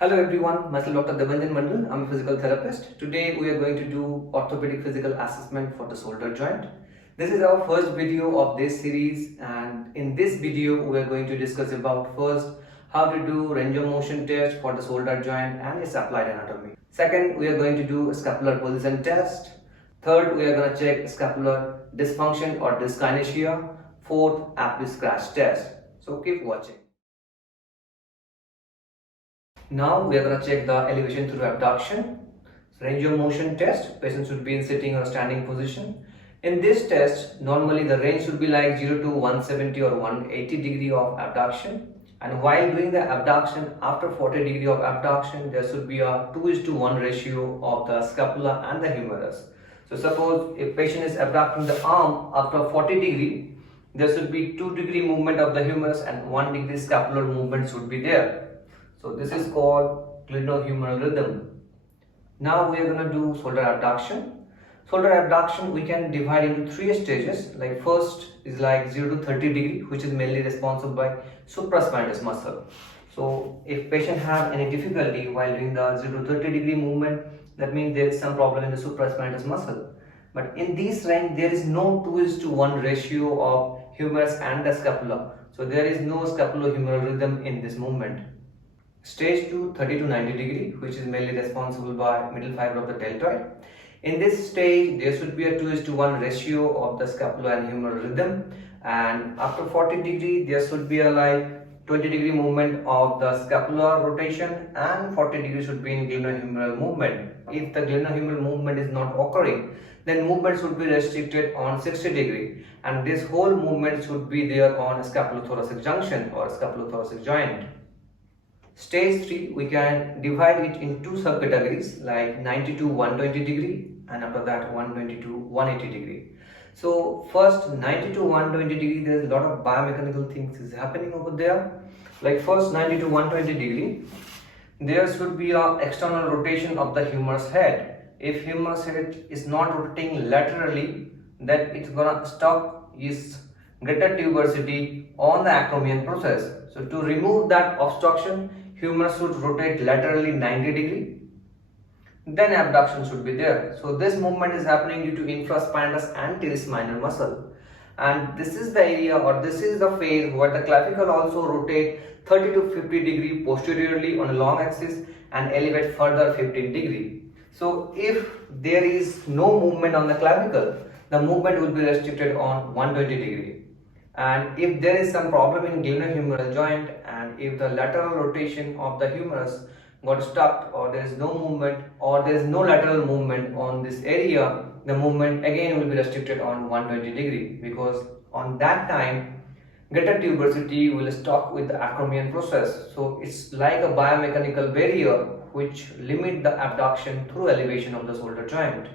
Hello everyone, myself Dr. Devanjan Mandal. I'm a physical therapist. Today we are going to do orthopedic physical assessment for the shoulder joint. This is our first video of this series, and in this video we are going to discuss about first how to do range of motion test for the shoulder joint and its applied anatomy. Second, we are going to do a scapular position test. Third, we are going to check scapular dysfunction or dyskinesia. Fourth, Aplies scratch test. So keep watching. Now we are going to check the elevation through abduction. Range of motion test. Patient should be in sitting or standing position. In this test, normally the range should be like 0 to 170 or 180 degree of abduction. And while doing the abduction, after 40 degree of abduction, there should be a 2:1 ratio of the scapula and the humerus. So suppose if patient is abducting the arm after 40 degree, there should be 2 degree movement of the humerus and 1 degree scapular movement should be there. So this is called glenohumeral rhythm. Now we are going to do shoulder abduction. Shoulder abduction we can divide into 3 stages. Like first is like 0 to 30 degree, which is mainly responsible by supraspinatus muscle. So if patient have any difficulty while doing the 0 to 30 degree movement, that means there is some problem in the supraspinatus muscle. But in this range there is no 2:1 ratio of humerus and the scapula. So there is no scapulohumeral rhythm in this movement. Stage 2, 30 to 90 degree, which is mainly responsible by middle fiber of the deltoid. In this stage, there should be a 2:1 ratio of the scapula and humeral rhythm, and after 40 degree, there should be a like 20 degree movement of the scapular rotation, and 40 degree should be in glenohumeral movement. If the glenohumeral movement is not occurring, then movement should be restricted on 60 degree, and this whole movement should be there on scapulothoracic junction or scapulothoracic joint. Stage 3, we can divide it in 2 subcategories like 90 to 120 degree and after that 120 to 180 degree. So first 90 to 120 degree, there is a lot of biomechanical things is happening over there. Like first 90 to 120 degree, there should be an external rotation of the humerus head. If humerus head is not rotating laterally, then it's gonna stop its greater tuberosity on the acromion process. So to remove that obstruction, humerus should rotate laterally 90 degree. Then abduction should be there. So this movement is happening due to infraspinatus and teres minor muscle. And this is the area or this is the phase where the clavicle also rotate 30 to 50 degree posteriorly on a long axis and elevate further 15 degree. So if there is no movement on the clavicle, the movement will be restricted on 120 degree. And if there is some problem in glenohumeral joint and if the lateral rotation of the humerus got stuck or there is no movement or there is no lateral movement on this area, the movement again will be restricted on 120 degree, because on that time greater tuberosity will stop with the acromion process. So it's like a biomechanical barrier which limit the abduction through elevation of the shoulder joint.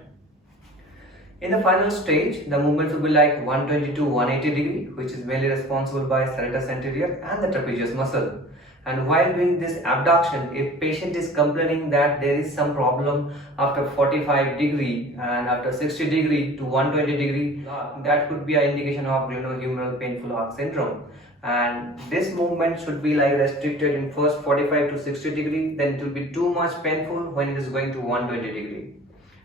In the final stage, the movement will be like 120 to 180 degree, which is mainly responsible by serratus anterior and the trapezius muscle. And while doing this abduction, if patient is complaining that there is some problem after 45 degree and after 60 degree to 120 degree, that could be an indication of glenohumeral painful arc syndrome. And this movement should be like restricted in first 45 to 60 degree, then it will be too much painful when it is going to 120 degree.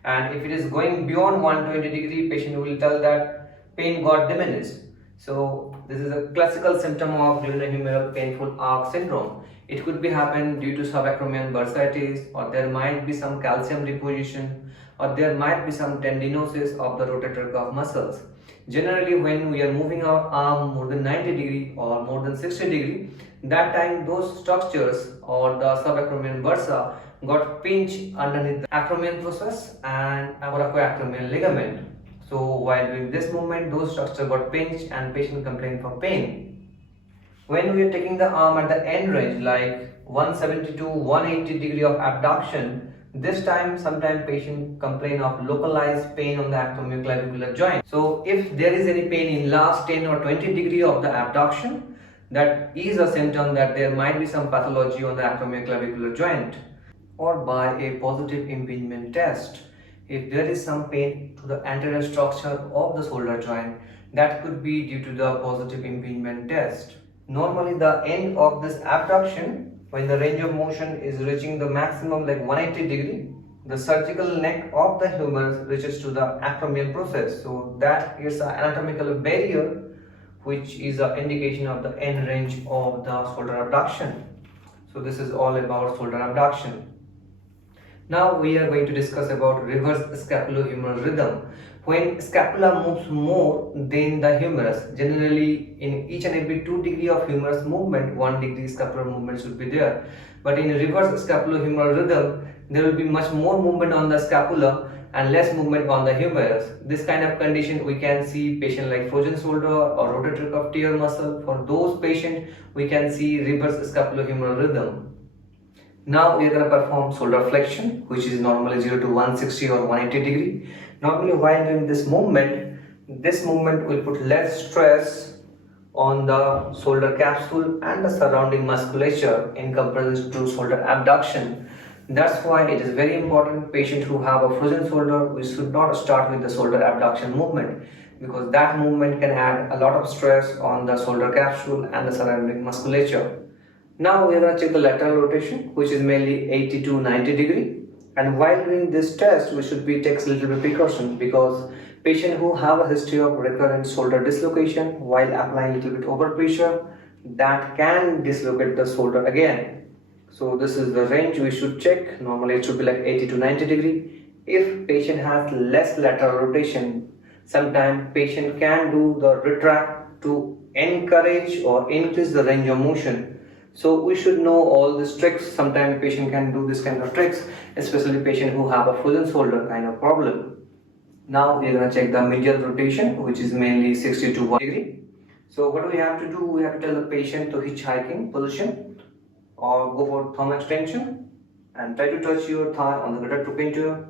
And if it is going beyond 120 degree, patient will tell that pain got diminished. So this is a classical symptom of glenohumeral painful arc syndrome. It could be happen due to subacromial bursitis, or there might be some calcium deposition, or there might be some tendinosis of the rotator cuff muscles. Generally, when we are moving our arm more than 90 degree or more than 60 degree, that time those structures or the subacromial bursa got pinched underneath the acromion process and coracoacromial ligament. So while doing this movement, those structures got pinched and patient complained for pain. When we are taking the arm at the end range like 170 to 180 degree of abduction, this time sometimes patient complain of localized pain on the acromioclavicular joint. So if there is any pain in last 10 or 20 degree of the abduction, that is a symptom that there might be some pathology on the acromioclavicular joint. Or by a positive impingement test, if there is some pain to the anterior structure of the shoulder joint, that could be due to the positive impingement test. Normally the end of this abduction when the range of motion is reaching the maximum like 180 degree, the surgical neck of the humerus reaches to the acromial process. So that is an anatomical barrier which is an indication of the end range of the shoulder abduction. So this is all about shoulder abduction. Now we are going to discuss about reverse scapulohumeral rhythm. When scapula moves more than the humerus, generally in each and every 2 degree of humerus movement, 1 degree scapular movement should be there. But in reverse scapulohumeral rhythm, there will be much more movement on the scapula and less movement on the humerus. This kind of condition we can see patient like frozen shoulder or rotator cuff tear muscle. For those patients, we can see reverse scapulohumeral rhythm. Now we are going to perform shoulder flexion, which is normally 0 to 160 or 180 degree. Normally while doing this movement will put less stress on the shoulder capsule and the surrounding musculature in comparison to shoulder abduction. That's why it is very important patients who have a frozen shoulder, we should not start with the shoulder abduction movement, because that movement can add a lot of stress on the shoulder capsule and the surrounding musculature. Now we are going to check the lateral rotation, which is mainly 80 to 90 degree. And while doing this test, we should take a little bit precaution, because patients who have a history of recurrent shoulder dislocation while applying a little bit overpressure, that can dislocate the shoulder again. So this is the range we should check. Normally it should be like 80 to 90 degree. If patient has less lateral rotation, sometimes patient can do the retract to encourage or increase the range of motion. So we should know all these tricks. Sometimes patient can do this kind of tricks, especially patient who have a frozen shoulder kind of problem. Now we are going to check the medial rotation, which is mainly 60 to 1 degree. So what do we have to do? We have to tell the patient to hitchhiking position or go for thumb extension and try to touch your thigh on the greater trochanter,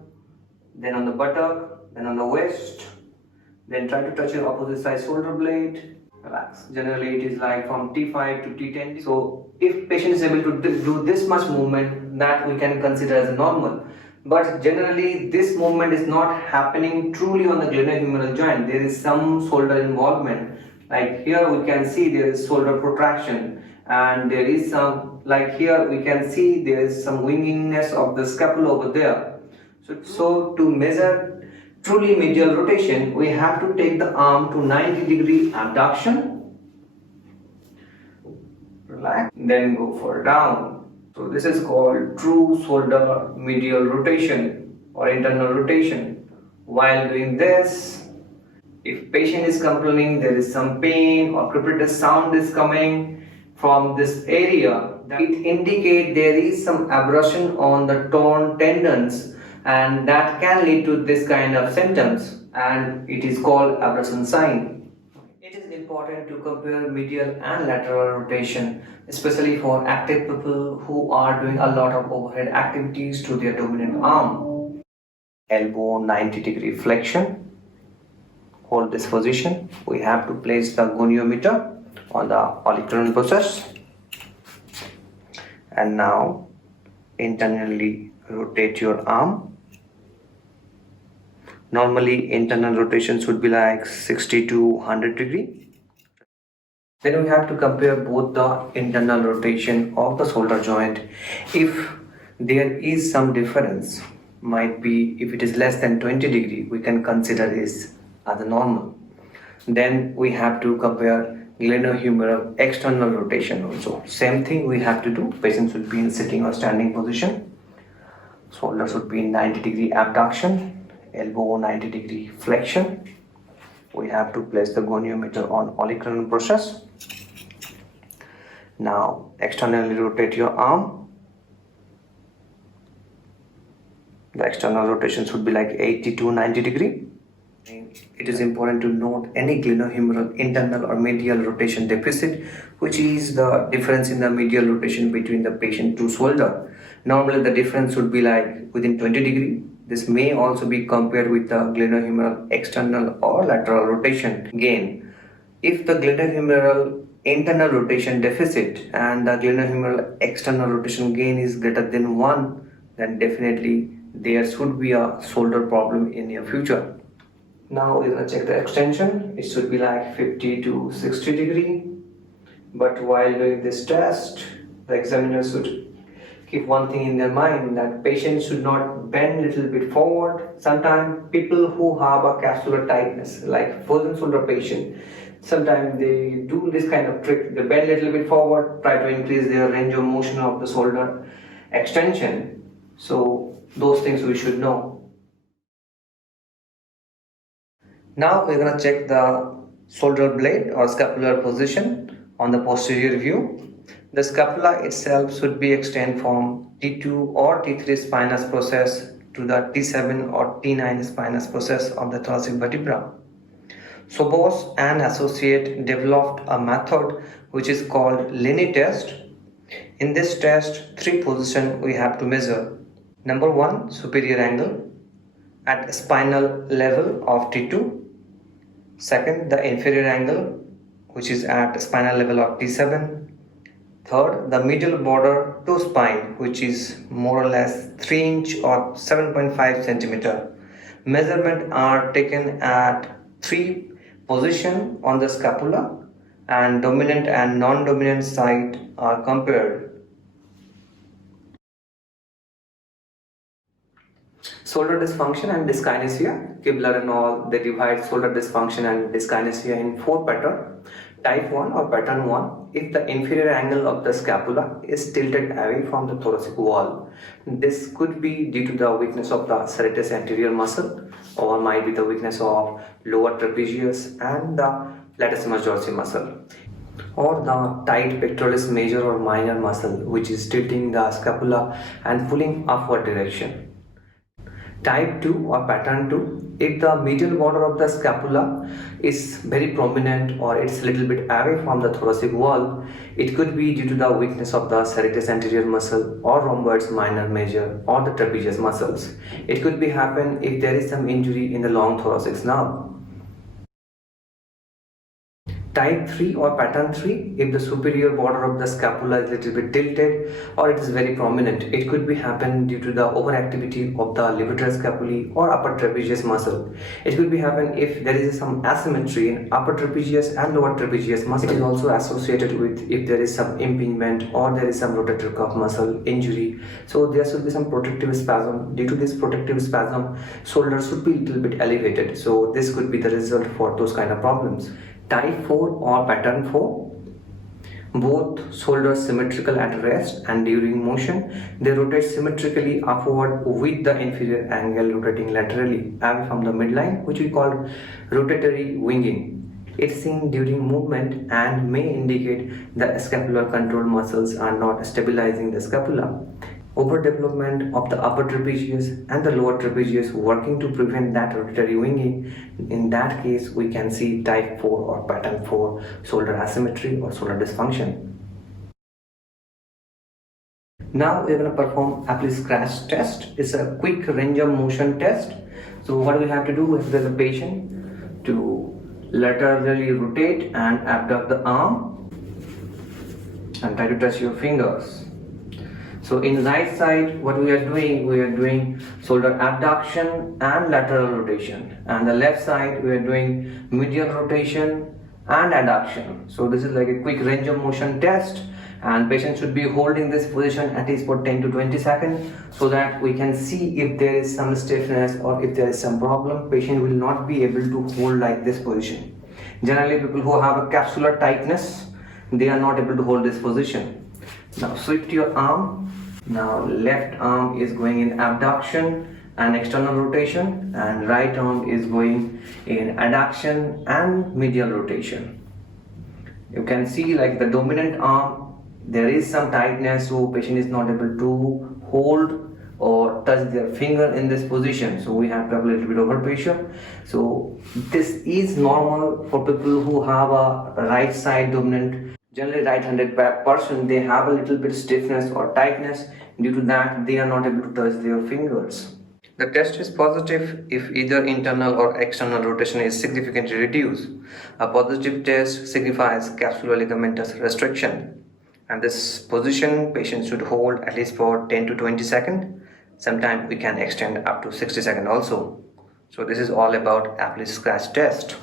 then on the buttock, then on the waist, then try to touch your opposite side shoulder blade. Relax. Generally it is like from T5 to T10. So if patient is able to do this much movement, that we can consider as normal. But generally this movement is not happening truly on the glenohumeral joint. There is some shoulder involvement. Like here we can see there is shoulder protraction, and there is some, like here we can see there is some wingingness of the scapula over there. So to measure truly medial rotation, we have to take the arm to 90 degree abduction, relax, then go for down. So this is called true shoulder medial rotation or internal rotation. While doing this, if patient is complaining there is some pain or crepitus sound is coming from this area, it indicates there is some abrasion on the torn tendons, and that can lead to this kind of symptoms, and it is called abrasion sign. It is important to compare medial and lateral rotation, especially for active people who are doing a lot of overhead activities to their dominant arm. Elbow 90 degree flexion. Hold this position. We have to place the goniometer on the olecranon process, and now internally rotate your arm. Normally internal rotation should be like 60 to 100 degree. Then we have to compare both the internal rotation of the shoulder joint. If there is some difference, might be if it is less than 20 degree, we can consider this as a normal. Then we have to compare glenohumeral external rotation also. Same thing we have to do. Patient should be in sitting or standing position. Shoulder should be in 90 degree abduction. Elbow 90 degree flexion. We have to place the goniometer on olecranon process. Now externally rotate your arm. The external rotation should be like 80 to 90 degree. It is important to note any glenohumeral internal or medial rotation deficit, which is the difference in the medial rotation between the patient to shoulder. Normally the difference should be like within 20 degree. This may also be compared with the glenohumeral external or lateral rotation gain. If the glenohumeral internal rotation deficit and the glenohumeral external rotation gain is greater than 1, then definitely there should be a shoulder problem in your future. Now we're going to check the extension. It should be like 50 to 60 degree. But while doing this test, The examiner should keep one thing in their mind, that patients should not bend a little bit forward. Sometimes people who have a capsular tightness, like frozen shoulder patient, sometimes they do this kind of trick. They bend a little bit forward, try to increase their range of motion of the shoulder extension. So those things we should know. Now we're going to check the shoulder blade or scapular position on the posterior view. The scapula itself should be extended from T2 or T3 spinous process to the T7 or T9 spinous process of the thoracic vertebra. Sobos and associate developed a method which is called Lennie test. In this test, 3 positions we have to measure. Number 1, superior angle at spinal level of T2. Second, the inferior angle, which is at spinal level of T7. Third, the medial border to spine, which is more or less 3 inch or 7.5 centimeter. Measurements are taken at 3 positions on the scapula, and dominant and non-dominant side are compared. Shoulder dysfunction and dyskinesia. Kibler and all, they divide shoulder dysfunction and dyskinesia in 4 patterns. Type 1 or pattern 1, if the inferior angle of the scapula is tilted away from the thoracic wall. This could be due to the weakness of the serratus anterior muscle, or might be the weakness of lower trapezius and the latissimus dorsi muscle, or the tight pectoralis major or minor muscle, which is tilting the scapula and pulling upward direction. Type 2 or pattern 2, if the medial border of the scapula is very prominent or it's a little bit away from the thoracic wall, it could be due to the weakness of the serratus anterior muscle or rhomboids minor major or the trapezius muscles. It could be happen if there is some injury in the long thoracic nerve. Type 3 or pattern 3, if the superior border of the scapula is a little bit tilted or it is very prominent, it could be happen due to the overactivity of the levator scapulae or upper trapezius muscle. It could be happen if there is some asymmetry in upper trapezius and lower trapezius muscle. It is also associated with if there is some impingement or there is some rotator cuff muscle injury. So there should be some protective spasm. Due to this protective spasm, shoulder should be a little bit elevated. So this could be the result for those kind of problems. Type 4 or pattern 4, both shoulders symmetrical at rest and during motion. They rotate symmetrically upward with the inferior angle rotating laterally away from the midline, which we call rotatory winging. It's seen during movement and may indicate the scapular control muscles are not stabilizing the scapula. Overdevelopment of the upper trapezius and the lower trapezius working to prevent that rotatory winging. In that case, we can see type 4 or pattern 4 shoulder asymmetry or shoulder dysfunction. Now we're going to perform Aplies scratch test. It's a quick range of motion test. So what we have to do is, there's a patient to laterally rotate and abduct the arm and try to touch your fingers. So in right side, what we are doing shoulder abduction and lateral rotation, and the left side we are doing medial rotation and adduction. So this is like a quick range of motion test, and patient should be holding this position at least for 10 to 20 seconds so that we can see if there is some stiffness or if there is some problem. Patient will not be able to hold like this position. Generally, people who have a capsular tightness, they are not able to hold this position. Now shift your arm. Now left arm is going in abduction and external rotation, and right arm is going in adduction and medial rotation. You can see like the dominant arm, there is some tightness, so patient is not able to hold or touch their finger in this position. So we have to have a little bit over pressure. So this is normal for people who have a right side dominant. Generally right-handed person, they have a little bit stiffness or tightness. Due to that, they are not able to touch their fingers. The test is positive if either internal or external rotation is significantly reduced. A positive test signifies capsular ligamentous restriction. And this position, patient should hold at least for 10 to 20 seconds. Sometimes we can extend up to 60 seconds also. So this is all about Aplies scratch test.